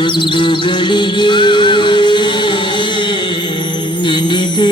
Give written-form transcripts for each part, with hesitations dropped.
ಒಂದು ಗಳಿಗೆ ನೆನೆದೆ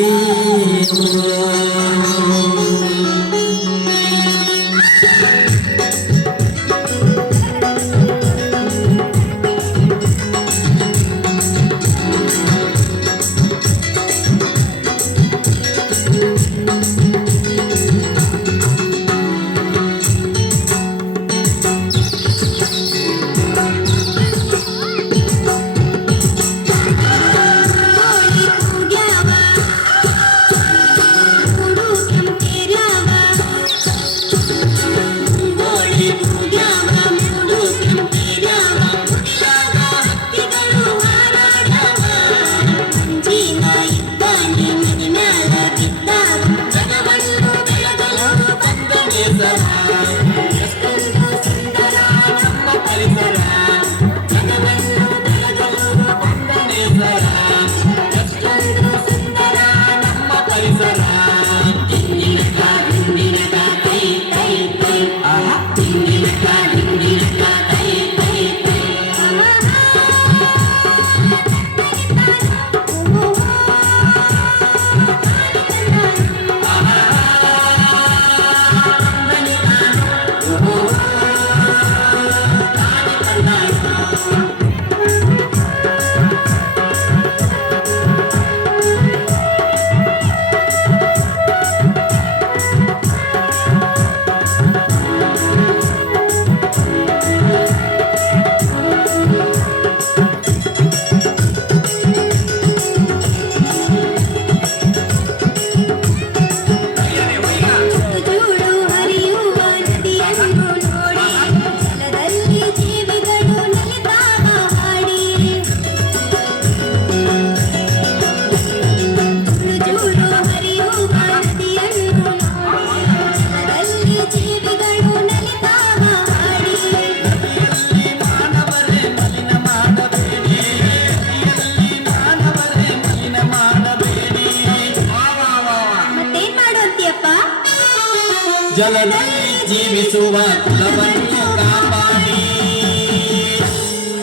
ಜಲದಲ್ಲಿ ಜೀವಿಸುವ ಕುಲವನ್ನು ಕಾಪಾಡಿ.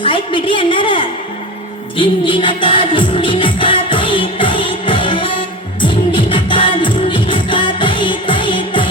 ಆಯ್ತು ಬಿಡ್ರಿ ಅಣ್ಣಾರ. ದಿಂದಿನಕ ದಿಂದಿನಕ ತೈ ತೈ ತೈ, ದಿಂದಿನಕ ದಿಂದಿನಕ ತೈ ತೈ ತೈ.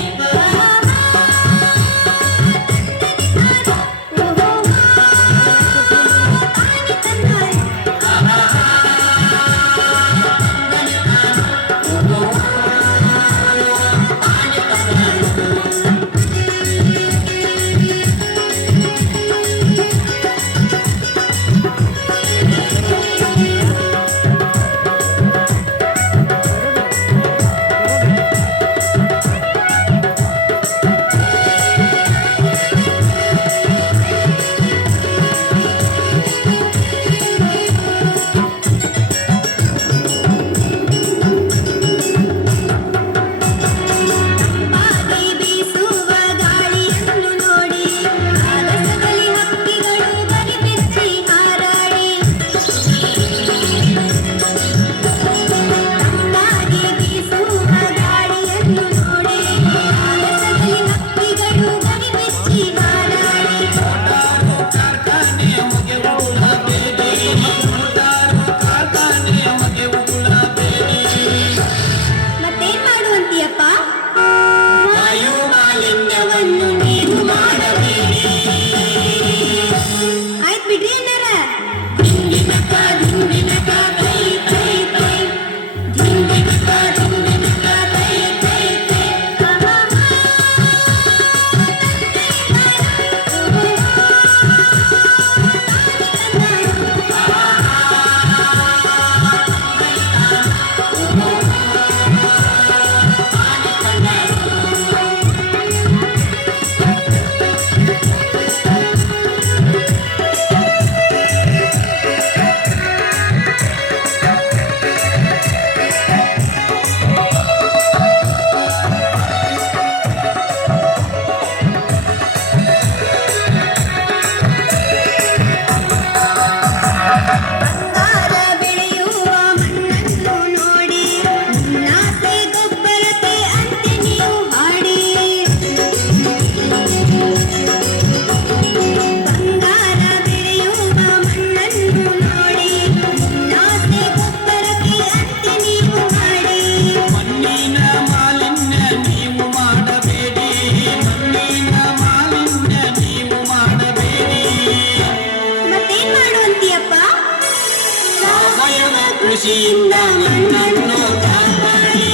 ಖುಷಿಯಿಂದ ಮಣ್ಣನ್ನು ಕಾಪಾಡಿ.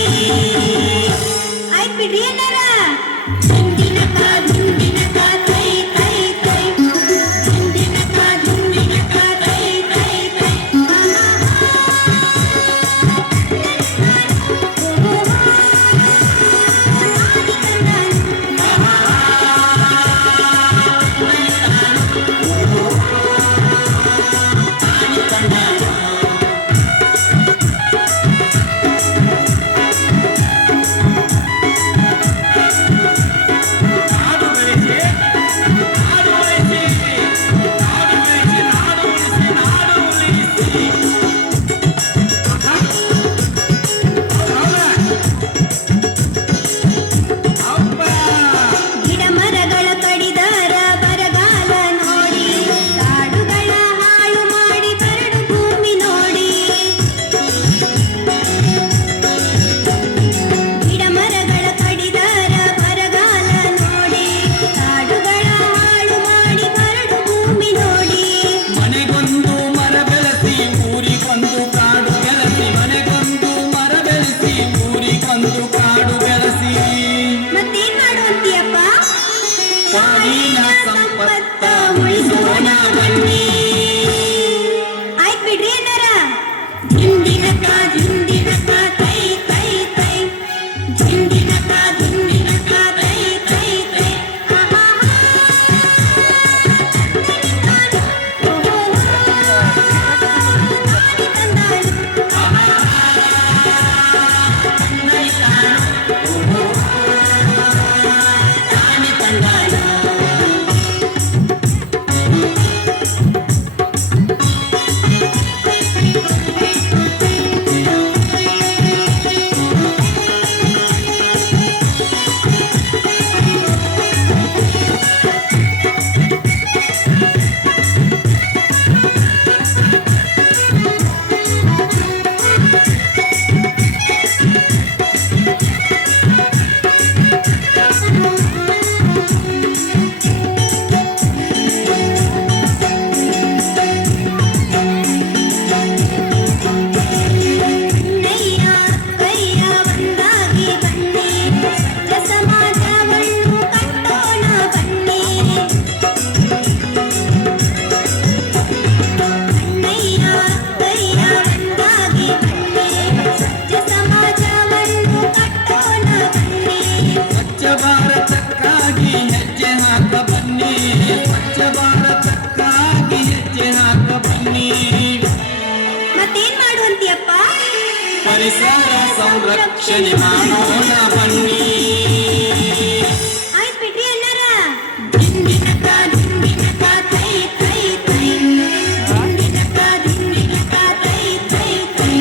ಆಯ್ತು ಬಿಡ್ರಿ ಏನಾರ ದಿಂಡಿನಕ ದಿಂಡಿನಕ ತೈ ತೈ ತೈ ದಿಂಡಿನಕ ದಿಂಡಿನಕ ತೈ ತೈ ತೈ ಗಿಡ ಮರಗಳ ಕಡಿದಾರ ಬರಗಾಲ ನೋಡಿ ಕಾಡುಗಳ ಹಾಳು ಮಾಡಿ ಬರಡು ಭೂಮಿ ನೋಡಿ ಗಿಡ ಮರಗಳ ಕಡಿದಾರ ಬರಗಾಲ ನೋಡಿ ಕಾಡುಗಳ ಹಾಳು ಮಾಡಿ ಬರಡು ಭೂಮಿ ನೋಡಿ. ಮನೆಗೊಂದು ಮರ ಬೆಳೆಸಿ ಊರಿಗೊಂದು ಕಾಡು ಬೆಳೆಸಿ ಮನೆಗೊಂದು ಮರ ಬೆಳೆಸಿ ಊರಿಗೊಂದು ಕಾಡು ಬೆಳೆಸಿ ಮತ್ತೇನ್ ಮಾಡುವಂತೀಯಪ್ಪ ಕಾಡಿನ ಸಂಪತ್ತ ಉಳಿಸೋಣ ಬನ್ನಿ. ಆಯ್ತು ಬಿಡ್ರಿ ಏನಾರ ದಿಂಡಿನಕ ದಿಂಡಿನಕ ತೈ ತೈ ತೈ ದಿಂಡಿನಕ ದಿಂಡಿನಕ ತೈ ತೈ ತೈ ಕೈಯ ಕೈಯ ಒಂದಾಗಿ ಬನ್ನಿ ಸ್ವಚ್ಛ ಸಮಾಜವನ್ನು ಕಟ್ಟೋಣ ಬನ್ನಿ. ಕೈಯ ಕೈಯ ಒಂದಾಗಿ ಬನ್ನಿ ಸ್ವಚ್ಛ ಸಮಾಜವನ್ನು ಕಟ್ಟೋಣ ಬನ್ನಿ. ಸ್ವಚ್ಛ ಭಾರತಕ್ಕಾಗಿ ಹೆಜ್ಜೆ ಹಾಕ ಬನ್ನಿ ಸ್ವಚ್ಛ ಭಾರತಕ್ಕಾಗಿ ಹೆಜ್ಜೆ ಹಾಕ ಬನ್ನಿ. ಮತ್ತೇನ್ ಮಾಡುವಂತೀಯಪ್ಪ ಪರಿಸರ ಸಂರಕ್ಷಣೆ ಮಾಡೋಣ ಬನ್ನಿ. ಆಯ್ತು ಬಿಡ್ರಿ ಅಣ್ಣಾರ ದಿಂಡಿನಕ ದಿಂಡಿನಕ ತೈ ತೈ ತೈ ದಿಂಡಿನಕ ದಿಂಡಿನಕ ತೈ ತೈ ತೈ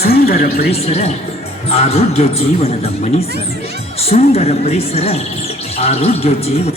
ಸುಂದರ ಪರಿಸರ ಆರೋಗ್ಯ ಜೀವನದ ಮಣಿಸ ಸುಂದರ ಪರಿಸರ ಆರೋಗ್ಯ ಜೀವನ